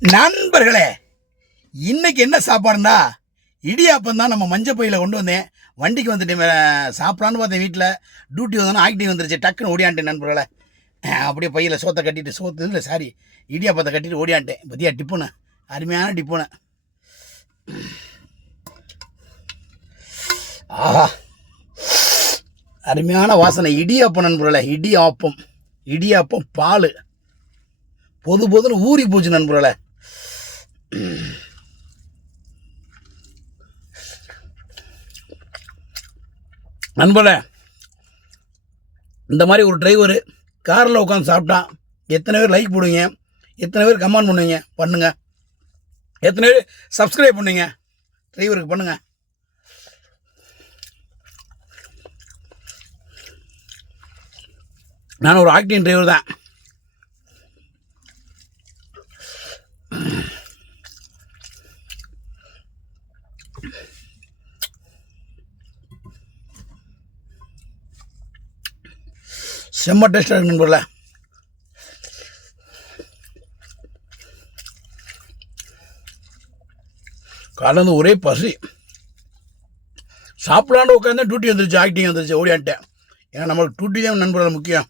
நண்பர்களே இன்னைக்கு என்ன சாப்பாடுண்டா இடியாப்பம் தான் நம்ம மஞ்சள் பையில் கொண்டு வந்தேன். வண்டிக்கு வந்துட்டு வே- சாப்பிடான்னு பார்த்தேன் வீட்டில் டியூட்டி வந்தோன்னா ஆக்டிவ் வந்துருச்சு. டக்குன்னு ஓடியான்ட்டேன் நண்பர்களே. அப்படியே பையில் சோத்தை கட்டிட்டு சோத்து இல்லை சாரி இடியாப்பத்தை கட்டிட்டு ஓடியான்ட்டேன். பத்தியா டிப்புனு அருமையான டிப்புனு ஆஹா. அருமையான வாசனை. இடியாப்பம் நண்பர்களே. இடியாப்பம். இடியாப்பம் பால். பொது பொதுன்னு ஊறி போச்சு நண்பர்களே. நண்பர்களே இந்த மாதிரி ஒரு டிரைவர் காரில் உட்காந்து சாப்பிட்டான் எத்தனை பேர் லைக் போடுவீங்க? எத்தனை பேர் கமெண்ட் பண்ணுவீங்க? பண்ணுங்க. எத்தனை பேர் சப்ஸ்கிரைப் பண்ணுவீங்க? டிரைவருக்கு பண்ணுங்க. நான் ஒரு ஆக்டிங் டிரைவர் தான். செம்ம டேஸ்டாக இருக்கு நண்பர்களே. கலந்து ஒரே பசி. சாப்பிடாண்டு உட்காந்து டியூட்டி வந்துருச்சு ஆக்டிங் வந்துருச்சு ஓடியான்ட்டேன். ஏன்னா நம்மளுக்கு டியூட்டி தான் நண்பர்கள் முக்கியம்.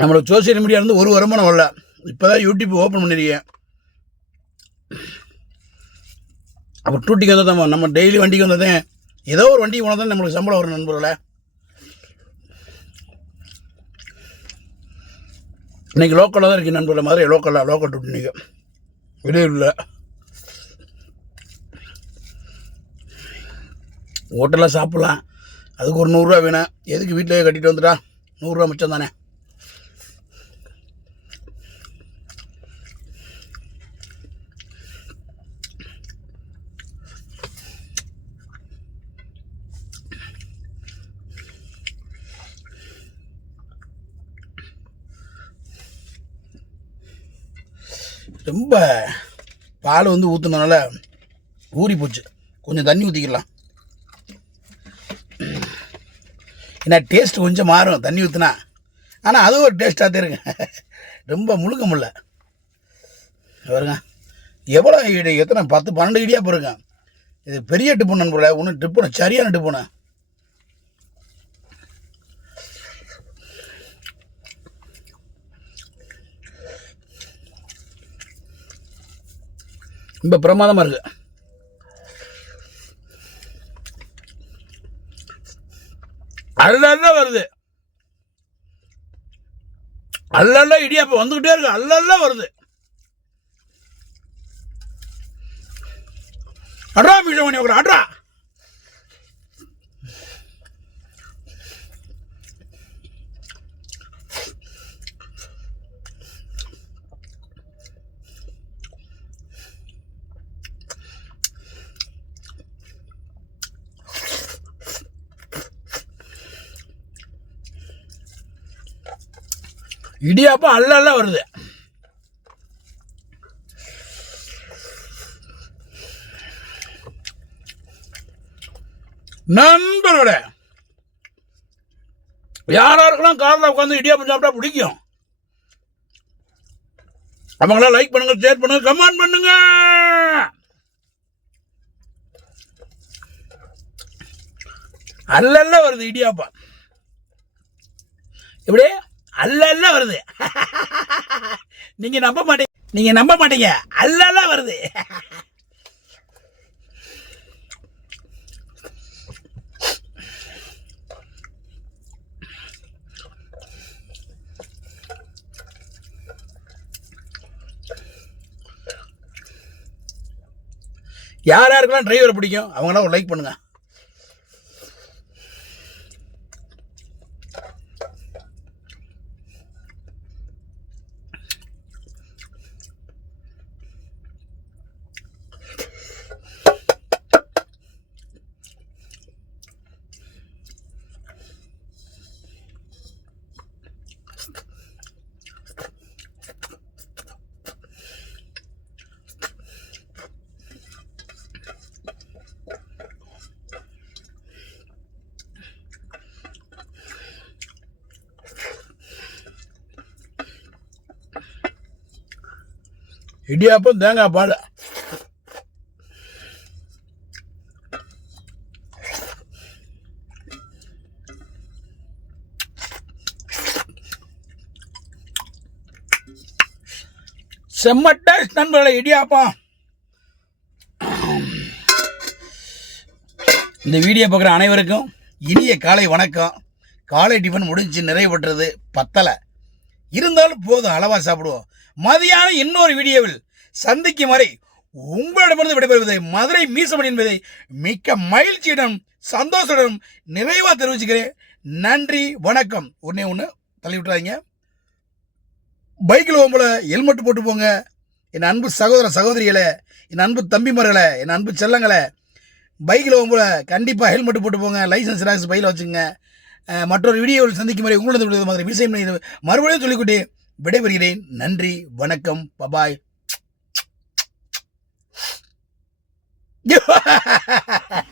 நம்மளுக்கு சோசியல் மீடியா இருந்து ஒரு வருமானம் வரல. இப்போ தான் யூடியூப் ஓப்பன் பண்ணியிருக்கேன் அப்போ டூட்டிக்கு வந்தால் தான் நம்ம டெய்லி வண்டிக்கு வந்ததே ஏதோ ஒரு வண்டி போனால் தான் நம்மளுக்கு சம்பளம் வரும் நண்பர்களே. இன்றைக்கி லோக்கலில் தான் இருக்குது நண்பர்களை. மாதிரி லோக்கலில் லோக்கல் டூட்டி இன்றைக்கி வெளியூரில். ஹோட்டலில் சாப்பிட்லாம். அதுக்கு ஒரு நூறுரூவா வேணும். எதுக்கு வீட்டிலேயே கட்டிட்டு வந்துட்டா? நூறுரூவா மிச்சம் தானே ரொம்ப பால் வந்து ஊற்றுனதுனால ஊறி போச்சு. கொஞ்சம் தண்ணி ஊற்றிக்கலாம் ஏன்னா டேஸ்ட் கொஞ்சம் மாறும். தண்ணி ஊற்றுனா ஆனால் அதுவும் ஒரு டேஸ்ட்டாக தான் இருக்கு ரொம்ப முழுக்க முடில பாருங்க. எவ்வளோ இடி எத்தனை பத்து பன்னெண்டு இடியாக போயிருங்க இது பெரிய டிப்பு நண்பர்களே ஒன்று டிப்புனு சரியான டிப்புனு ரொம்ப பிரமாதமாக இருக்கு. அல்லல்ல வருது. அல்லல்ல இடியாப்பம் வந்துக்கிட்டே இருக்கு. அல்லல்ல வருது. அட்ரா மீஷமணி ஒரு அட்ரா. இடியாப்பம் அல்லல்ல வருது. நண்பர்களே யாராருக்கெல்லாம் காரில் உட்காந்து இடியாப்பம் சாப்பிட்டா பிடிக்கும்? அவங்களாம் லைக் பண்ணுங்க ஷேர் பண்ணுங்க கமெண்ட் பண்ணுங்க. அல்லல்ல வருது இடியாப்பா எப்படி? அல்லல்ல வருது. நீங்க நம்ப மாட்டீங்க. நீங்க நம்ப மாட்டீங்க. அல்லல்ல வருது. யார் யாருக்கெல்லாம் டிரைவரை பிடிக்கும்? அவங்களாம் ஒரு லைக் பண்ணுங்க. இடியாப்பம் தேங்காய் பால். செம்மட்ட நண்பர்களை இடியாப்பம். இந்த வீடியோ பார்க்குற அனைவருக்கும் இனிய காலை வணக்கம். காலை டிஃபன் முடிஞ்சு நிறைவு பெற்றது பத்தலை. இருந்தாலும் போதும் அளவாக சாப்பிடுவோம். மதியானம் இன்னொரு வீடியோவில் சந்திக்கும் வரை உங்களிடமிருந்து விடைபெறுவதை மதுரை மீசமணி என்பதை மிக்க மகிழ்ச்சியிடம் சந்தோஷத்துடன் நிறைவாக தெரிவிச்சுக்கிறேன். நன்றி வணக்கம். ஒன்றே ஒன்று தள்ளி விட்டுறாதீங்க. பைக்கில் போகும்போல ஹெல்மெட் போட்டு போங்க. என் அன்பு சகோதர சகோதரிகளை என் அன்பு தம்பிமார்களை என் அன்பு செல்லங்களை பைக்கில் போகும்போல கண்டிப்பாக ஹெல்மெட் போட்டு போங்க. லைசன்ஸ் ராக்ஸ் பையில் வச்சுங்க மற்றொரு வீடியோவில் சந்திக்கும் வரை உங்களது விடுவது மாதிரி விஷயம் மறுபடியும் சொல்லிக்கொண்டு விடைபெறுகிறேன் நன்றி வணக்கம் bye bye Ha ha ha ha!